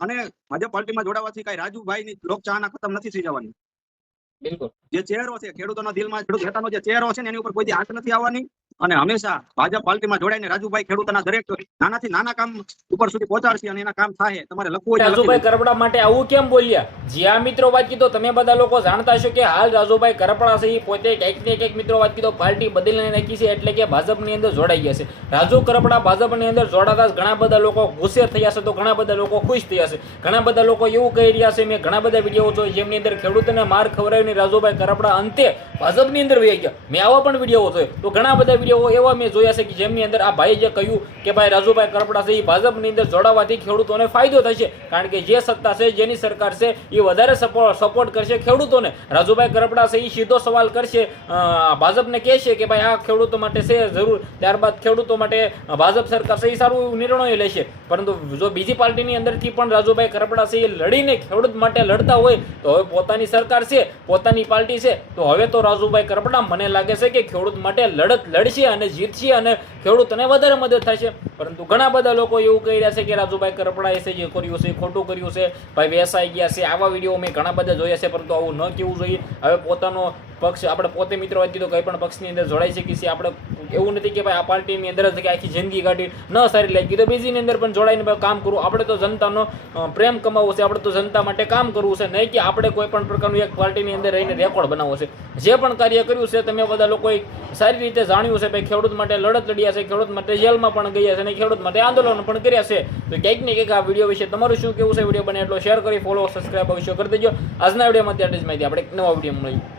અને ભાજપ પાર્ટીમાં જોડાવાથી કઈ રાજુભાઈની લોકચાહના ખતમ નથી થઈ જવાની. બિલકુલ જે ચહેરો છે ખેડૂતોના દિલમાં, ખેડૂત નેતાનો જે ચહેરો છે ને એની ઉપર કોઈ આંચ નથી આવવાની. અને હંમેશા ભાજપ પાર્ટીમાં જોડાઈને રાજુભાઈ ખેડૂતોના દરેક નાનાથી નાના કામ ઉપર સુધી પહોંચાડશે અને એના કામ થાય. તમારે લખવું હોય રાજુભાઈ કરપડા માટે આવું કેમ બોલ્યા? જ્યાં મિત્રો વાત કીધો તમે બધા લોકો જાણતા છો કે હાલ રાજુભાઈ કરપડા છે એ પોતે કંઈક ને કંઈક મિત્રો વાત કીધો પાર્ટી બદલીને નાખી છે, એટલે કે ભાજપની અંદર જોડાઈ ગયા છે. રાજુ કરપડા ભાજપની અંદર જોડાતા ઘણા બધા લોકો ગુસ્સે થયા છે, તો ઘણા બધા લોકો ખુશ થયા છે. ઘણા બધા લોકો એવું કહી રહ્યા છે, મેં ઘણા બધા વિડીયો જોઈ જેમની અંદર ખેડૂતોને માર ખવડાવીને રાજુભાઈ કરપડા અંતે ભાજપની અંદર વહી ગયા. મેં આવા પણ વિડીયો જોયો, તો ઘણા બધા વિડીયો એવા મેં જોયા છે કે જેમની અંદર આ ભાઈ જે કહ્યું કે ભાઈ રાજુભાઈ કરપડા છે એ ભાજપની અંદર જોડાવાથી ખેડૂતોને ફાયદો થશે, કારણ કે જે સત્તા છે, જેની સરકાર છે એ વધારે સપોર્ટ કરશે ખેડૂતોને. રાજુભાઈ કરપડા છે એ સીધો સવાલ કરશે, ભાજપને કહેશે કે ભાઈ આ ખેડૂતો માટે છે જરૂર, ત્યારબાદ ખેડૂતો માટે ભાજપ સરકાર છે એ સારું નિર્ણય લેશે. પરંતુ જો બીજી પાર્ટીની અંદરથી પણ રાજુભાઈ કરપડા છે એ લડીને ખેડૂત માટે લડતા હોય, તો હવે પોતાની સરકાર છે, પોતાની પાર્ટી છે, તો હવે તો રાજુભાઈ કરપડા મને લાગે છે કે ખેડૂત માટે લડત લડશે અને જીતશે અને ખેડૂતોને વધારે મદદ થશે. પરંતુ ઘણા બધા લોકો એવું કહી રહ્યા છે કે રાજુભાઈ કરપડાએ છે જે કર્યું છે ખોટું કર્યું છે, ભાઈ વેસાઈ ગયા છે. આવા વિડીયો મેં ઘણા બધા જોયા છે, પરંતુ આવું ન કહેવું જોઈએ. હવે પોતાનો પક્ષ આપણે પોતે મિત્રો વાત કીધું કંઈ પણ પક્ષની અંદર જોડાઈ શકીએ છીએ. આપણે એવું નથી કે ભાઈ આ પાર્ટીની અંદર જ કે આખી જિંદગી કાઢી ન સારી લાગી તો બીજીની અંદર પણ જોડાઈને કામ કરવું. આપણે તો જનતાનો પ્રેમ કમાવવો છે, આપણે તો જનતા માટે કામ કરવું છે, નહીં કે આપણે કોઈ પણ પ્રકારનું એક પાર્ટીની અંદર રહીને રેકોર્ડ બનાવવો છે. જે પણ કાર્ય કર્યું છે તમે બધા લોકોએ સારી રીતે જાણ્યું છે. ભાઈ ખેડૂત માટે લડત લડ્યા છે, ખેડૂત માટે જેલમાં પણ ગયા છે અને ખેડૂત માટે આંદોલન પણ કર્યા છે. તો ક્યાંક ને ક્યાંક આ વિડીયો વિશે તમારું શું કેવું છે? વિડીયો બને એટલો શેર કરી, ફોલો, સબસ્ક્રાઈબ અવશ્ય કરી દેજો. આજના વિડીયોમાં ત્યાં જ માહિતી આપણે એક નવા વિડીયો મળી.